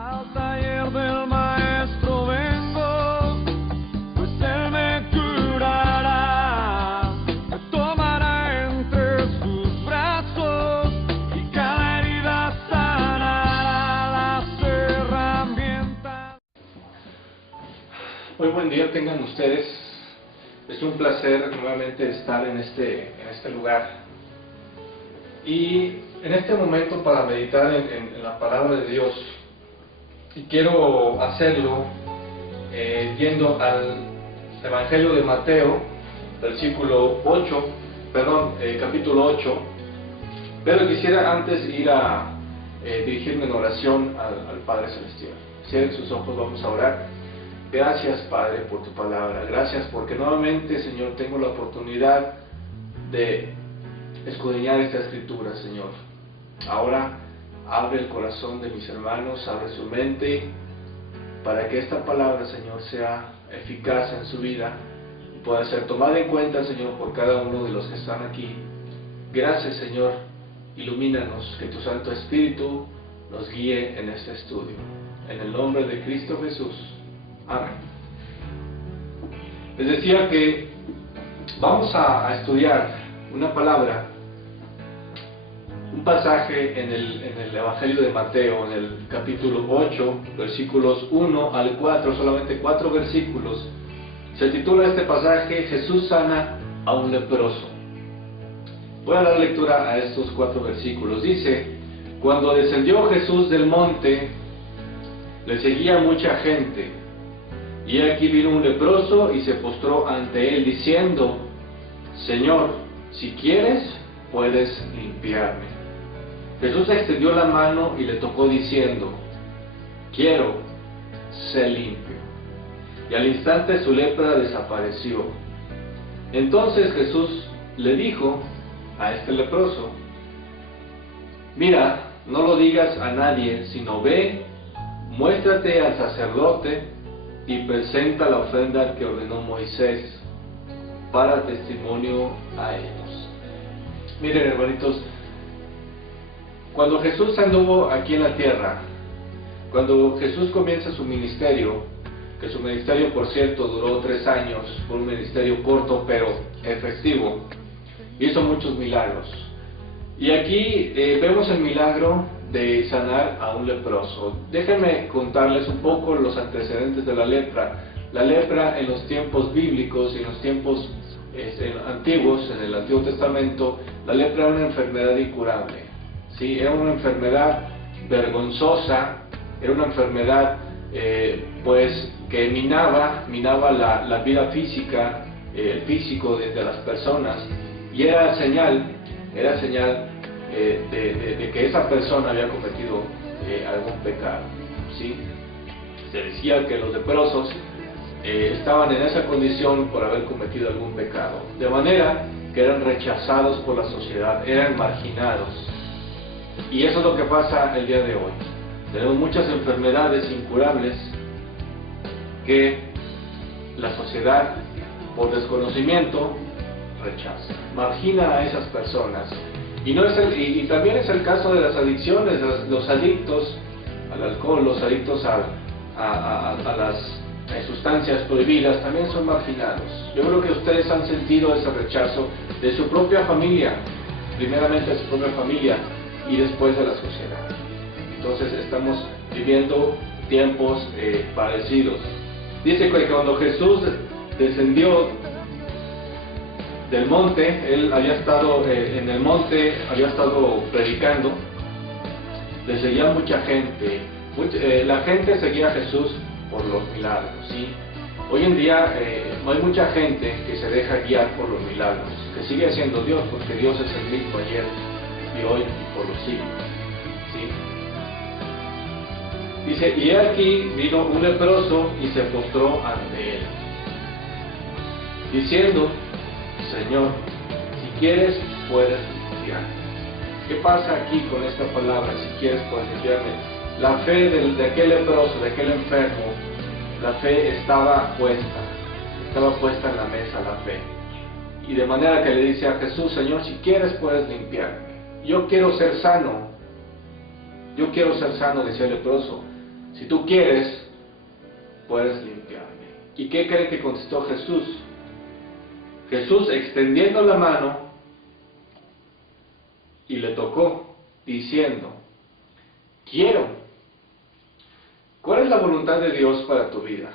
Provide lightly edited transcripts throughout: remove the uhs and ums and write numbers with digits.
Al taller del maestro vengo, pues él me curará, me tomará entre sus brazos y cada herida sanará las herramientas. Muy buen día tengan ustedes. Es un placer nuevamente estar en este lugar. Y en este momento para meditar en la palabra de Dios. Y quiero hacerlo yendo al Evangelio de Mateo, capítulo 8. Pero quisiera antes ir a dirigirme en oración al Padre Celestial. Cierren sus ojos, vamos a orar. Gracias, Padre, por tu palabra. Gracias porque nuevamente, Señor, tengo la oportunidad de escudriñar esta escritura, Señor. Ahora abre el corazón de mis hermanos, abre su mente para que esta palabra, Señor, sea eficaz en su vida y pueda ser tomada en cuenta, Señor, por cada uno de los que están aquí. Gracias, Señor. Ilumínanos, que tu Santo Espíritu nos guíe en este estudio. En el nombre de Cristo Jesús. Amén. Les decía que vamos a estudiar una palabra, un pasaje en el Evangelio de Mateo, en el capítulo 8, versículos 1 al 4, solamente 4 versículos. Se titula este pasaje, Jesús sana a un leproso. Voy a dar lectura a estos 4 versículos. Dice, cuando descendió Jesús del monte, le seguía mucha gente. Y aquí vino un leproso y se postró ante él diciendo, Señor, si quieres, puedes limpiarme. Jesús extendió la mano y le tocó diciendo, quiero, sé limpio. Y al instante su lepra desapareció. Entonces Jesús le dijo a este leproso, mira, no lo digas a nadie, sino ve, muéstrate al sacerdote y presenta la ofrenda que ordenó Moisés para testimonio a ellos. Miren, hermanitos, cuando Jesús anduvo aquí en la tierra, cuando Jesús comienza su ministerio, que su ministerio por cierto duró 3 años, fue un ministerio corto pero efectivo, hizo muchos milagros. Y aquí vemos el milagro de sanar a un leproso. Déjenme contarles un poco los antecedentes de la lepra. La lepra en los tiempos bíblicos y en los tiempos antiguos, en el Antiguo Testamento, la lepra era una enfermedad incurable. ¿Sí? Era una enfermedad vergonzosa, era una enfermedad que minaba la vida física, el físico de las personas, y era señal de que esa persona había cometido algún pecado. ¿Sí? Se decía que los leprosos estaban en esa condición por haber cometido algún pecado, de manera que eran rechazados por la sociedad, eran marginados. Y eso es lo que pasa el día de hoy. Tenemos muchas enfermedades incurables que la sociedad, por desconocimiento, rechaza, margina a esas personas. Y también es el caso de las adicciones, los adictos al alcohol, los adictos a las sustancias prohibidas, también son marginados. Yo creo que ustedes han sentido ese rechazo de su propia familia, primeramente de su propia familia y después de la sociedad. Entonces estamos viviendo tiempos parecidos. Dice que cuando Jesús descendió del monte, él había estado en el monte, había estado predicando, le seguía mucha gente. La gente seguía a Jesús por los milagros, ¿sí? Hoy en día hay mucha gente que se deja guiar por los milagros, que sigue siendo Dios, porque Dios es el mismo ayer y hoy y por los siglos, ¿sí? Dice, y aquí vino un leproso y se postró ante él, diciendo, Señor, si quieres, puedes limpiarme. ¿Qué pasa aquí con esta palabra? Si quieres, puedes limpiarme. La fe de aquel leproso, de aquel enfermo, la fe estaba puesta en la mesa, la fe. Y de manera que le dice a Jesús, Señor, si quieres, puedes limpiarme. Yo quiero ser sano, decía el leproso. si tú quieres, puedes limpiarme. ¿Y qué creen que contestó Jesús? Jesús extendiendo la mano y le tocó, diciendo, quiero. ¿Cuál es la voluntad de Dios para tu vida?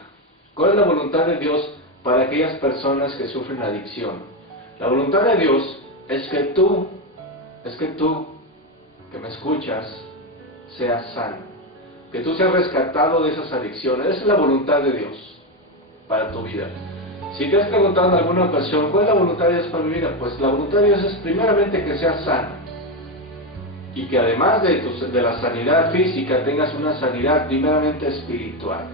¿Cuál es la voluntad de Dios para aquellas personas que sufren adicción? La voluntad de Dios es que tú, que me escuchas, seas sano, que tú seas rescatado de esas adicciones. Esa es la voluntad de Dios para tu vida. Si te has preguntado en alguna ocasión, ¿cuál es la voluntad de Dios para mi vida? Pues la voluntad de Dios es primeramente que seas sano, y que además de la sanidad física tengas una sanidad primeramente espiritual,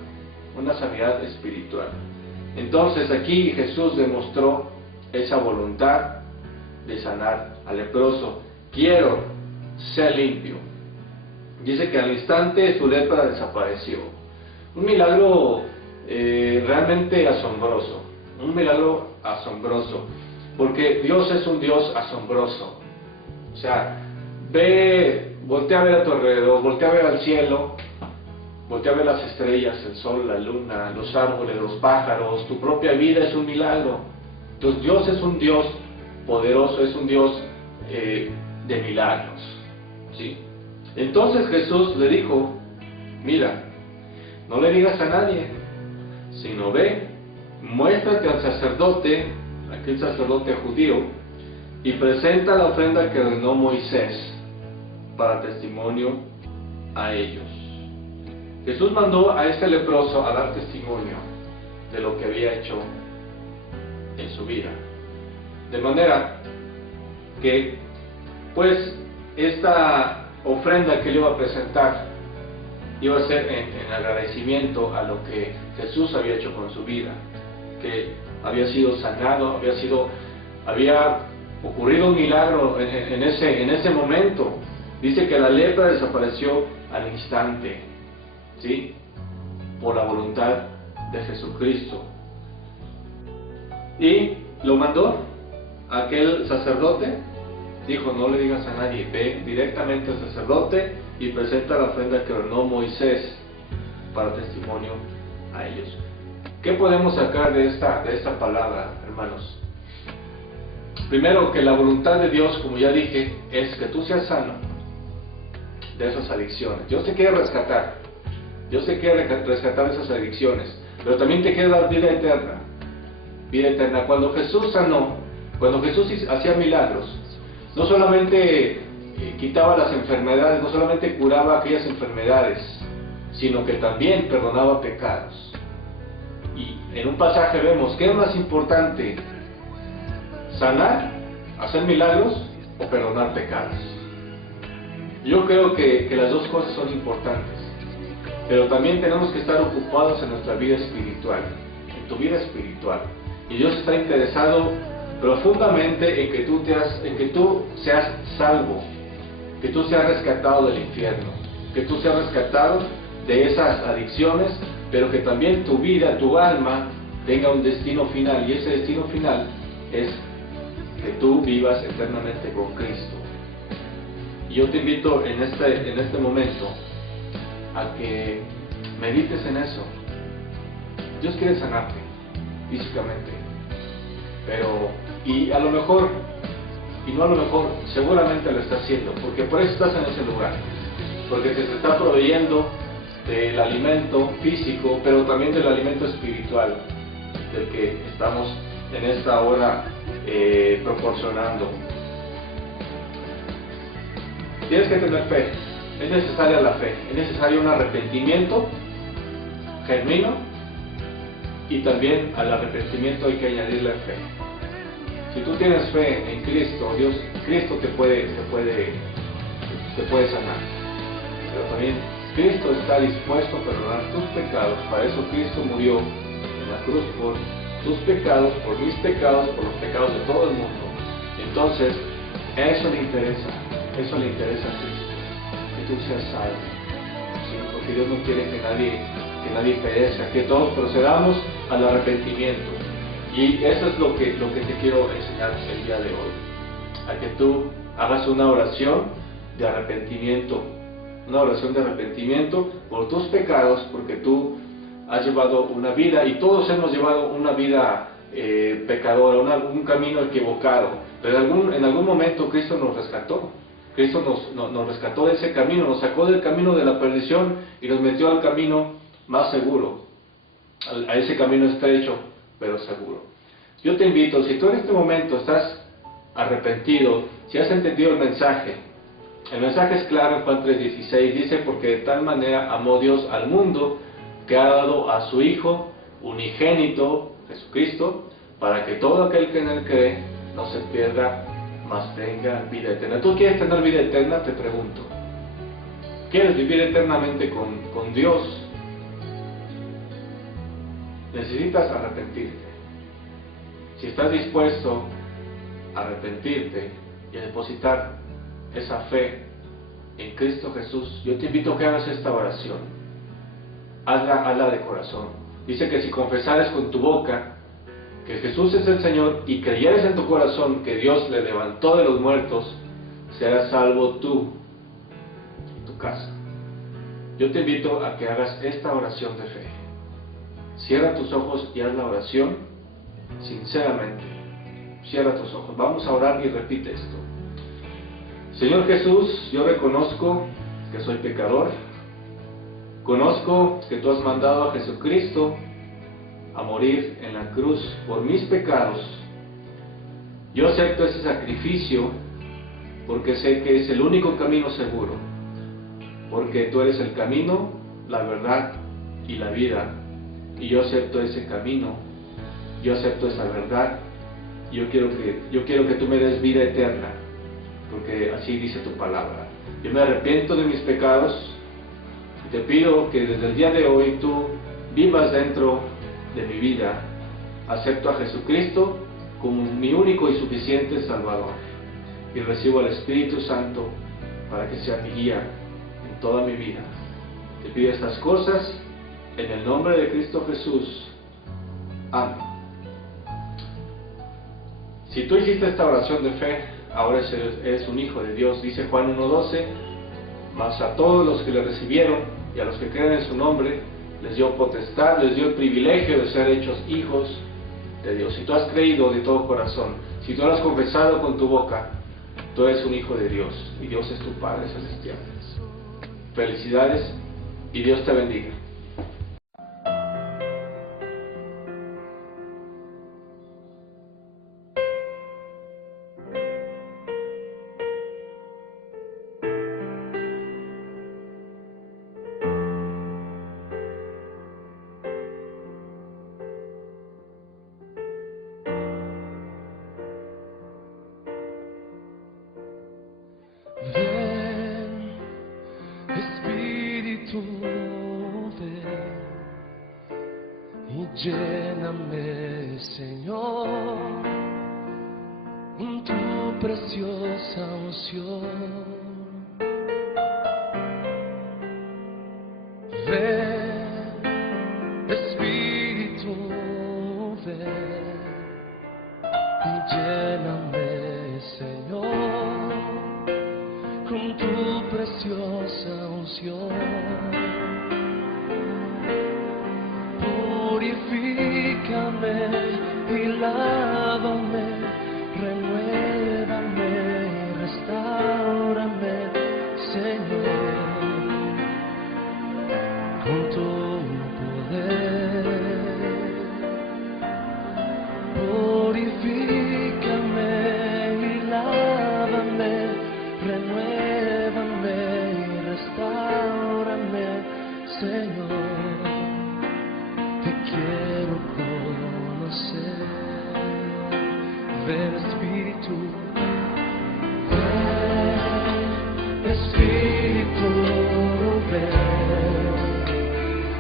una sanidad espiritual. Entonces aquí Jesús demostró esa voluntad de sanar al leproso. Quiero ser limpio. Dice que al instante su lepra desapareció. Un milagro realmente asombroso, un milagro asombroso, porque Dios es un Dios asombroso. O sea, voltea a ver a tu alrededor, voltea a ver al cielo, voltea a ver las estrellas, el sol, la luna, los árboles, los pájaros. Tu propia vida es un milagro. Entonces Dios es un Dios poderoso, es un Dios de milagros, ¿sí? Entonces Jesús le dijo, mira, no le digas a nadie, sino ve, muéstrate al sacerdote, aquel sacerdote judío, y presenta la ofrenda que ordenó Moisés para testimonio a ellos. Jesús mandó a este leproso a dar testimonio de lo que había hecho en su vida. De manera que, pues, esta ofrenda que él iba a presentar iba a ser en agradecimiento a lo que Jesús había hecho con su vida, que había sido sanado, había ocurrido un milagro en ese momento. Dice que la lepra desapareció al instante, ¿sí? Por la voluntad de Jesucristo. Y lo mandó a aquel sacerdote, dijo, no le digas a nadie, ve directamente al sacerdote y presenta la ofrenda que ordenó Moisés para testimonio a ellos. ¿Qué podemos sacar de esta palabra, hermanos? Primero, que la voluntad de Dios, como ya dije, es que tú seas sano de esas adicciones. Dios te quiere rescatar. Dios te quiere rescatar de esas adicciones, pero también te quiere dar vida eterna. Vida eterna. Cuando Jesús sanó, cuando Jesús hacía milagros, no solamente quitaba las enfermedades, no solamente curaba aquellas enfermedades, sino que también perdonaba pecados. Y en un pasaje vemos, ¿qué es más importante? ¿Sanar, hacer milagros o perdonar pecados? Yo creo que las dos cosas son importantes, pero también tenemos que estar ocupados en nuestra vida espiritual, en tu vida espiritual. Y Dios está interesado profundamente en que tú seas salvo, que tú seas rescatado del infierno, que tú seas rescatado de esas adicciones, pero que también tu vida, tu alma, tenga un destino final, y ese destino final es que tú vivas eternamente con Cristo. Y yo te invito en este momento a que medites en eso. Dios quiere sanarte físicamente, y a lo mejor, y no a lo mejor, seguramente lo está haciendo, porque por eso estás en ese lugar, porque te está proveyendo del alimento físico, pero también del alimento espiritual, del que estamos en esta hora proporcionando. Tienes que tener fe, es necesaria la fe, es necesario un arrepentimiento genuino, y también al arrepentimiento hay que añadirle fe. Si tú tienes fe en Cristo, Cristo te puede sanar, pero también Cristo está dispuesto a perdonar tus pecados. Para eso Cristo murió en la cruz por tus pecados, por mis pecados, por los pecados de todo el mundo. Entonces, eso le interesa a Cristo, que tú seas salvo, ¿sí? Porque Dios no quiere que nadie perezca, que todos procedamos al arrepentimiento. Y eso es lo que te quiero enseñar el día de hoy, a que tú hagas una oración de arrepentimiento, por tus pecados, porque tú has llevado una vida, y todos hemos llevado una vida pecadora, un camino equivocado, pero en algún momento Cristo nos rescató. Cristo nos rescató de ese camino, nos sacó del camino de la perdición y nos metió al camino más seguro, a ese camino estrecho, pero seguro. Yo te invito, si tú en este momento estás arrepentido, si has entendido el mensaje es claro en Juan 3:16, dice: porque de tal manera amó Dios al mundo, que ha dado a su Hijo unigénito, Jesucristo, para que todo aquel que en Él cree no se pierda, mas tenga vida eterna. ¿Tú quieres tener vida eterna? Te pregunto. ¿Quieres vivir eternamente con Dios? Necesitas arrepentirte. Si estás dispuesto a arrepentirte y a depositar esa fe en Cristo Jesús, yo te invito a que hagas esta oración. Hazla de corazón. Dice que si confesares con tu boca que Jesús es el Señor y creyeres en tu corazón que Dios le levantó de los muertos, serás salvo tú y tu casa. Yo te invito a que hagas esta oración de fe. Cierra tus ojos y haz la oración sinceramente. Cierra tus ojos. Vamos a orar y repite esto. Señor Jesús, yo reconozco que soy pecador. Conozco que tú has mandado a Jesucristo a morir en la cruz por mis pecados. Yo acepto ese sacrificio porque sé que es el único camino seguro, porque tú eres el camino, la verdad y la vida, y yo acepto ese camino, yo acepto esa verdad. Yo quiero que tú me des vida eterna, porque así dice tu palabra. Yo me arrepiento de mis pecados y te pido que desde el día de hoy tú vivas dentro de mi vida. Acepto a Jesucristo como mi único y suficiente Salvador y recibo al Espíritu Santo para que sea mi guía en toda mi vida. Te pido estas cosas en el nombre de Cristo Jesús. Amén. Si tú hiciste esta oración de fe, ahora eres un hijo de Dios. Dice Juan 1:12, mas a todos los que le recibieron y a los que creen en su nombre, les dio potestad, les dio el privilegio de ser hechos hijos de Dios. Si tú has creído de todo corazón, si tú lo has confesado con tu boca, tú eres un hijo de Dios y Dios es tu Padre Celestial. Felicidades y Dios te bendiga. Ven, Espíritu, ven y lléname, Señor, con tu preciosa unción. Ven, Espíritu, ven y lléname, Señor, con tu preciosa unción. Purifícame y lávame, renuévame, restáurame, Señor, con tu poder. Purifícame y lávame, renuévame y restáurame, Señor, te quiero conocer. Ven, Espíritu, ven, Espíritu, ven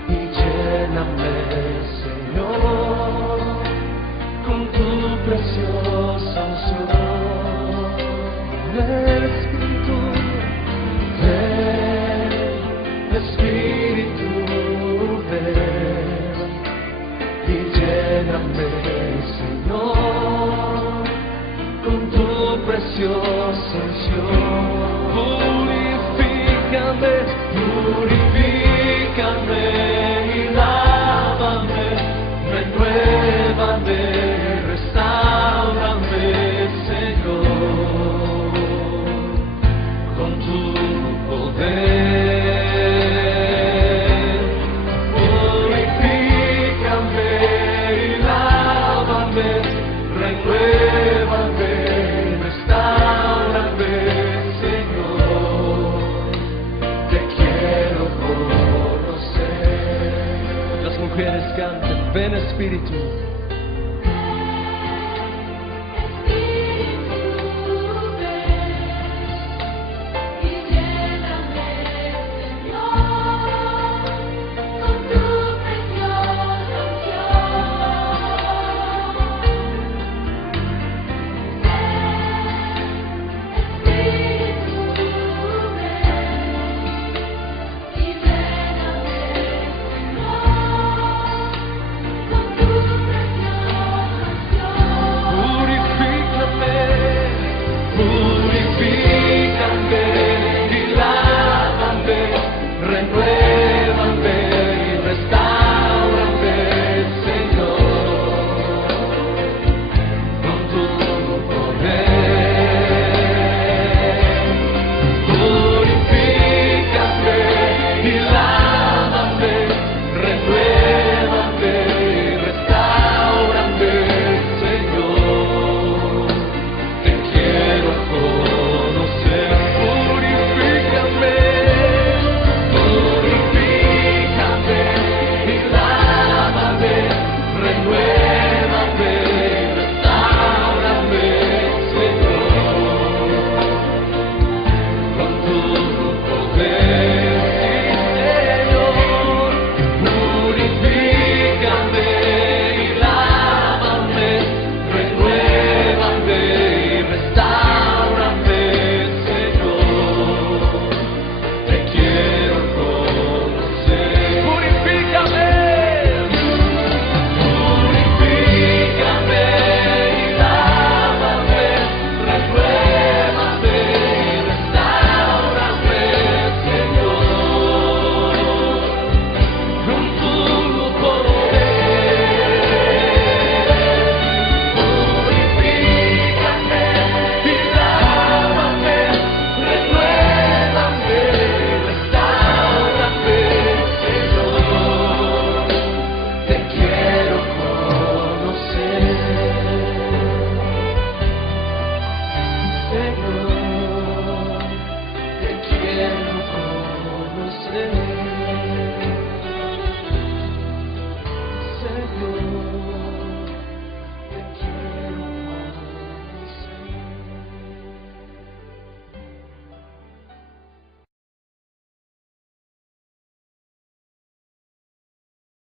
y lléname, Señor, con tu preciosa unción. Ven, Espíritu, ven, Espíritu, mujeres canten, ven Espíritu.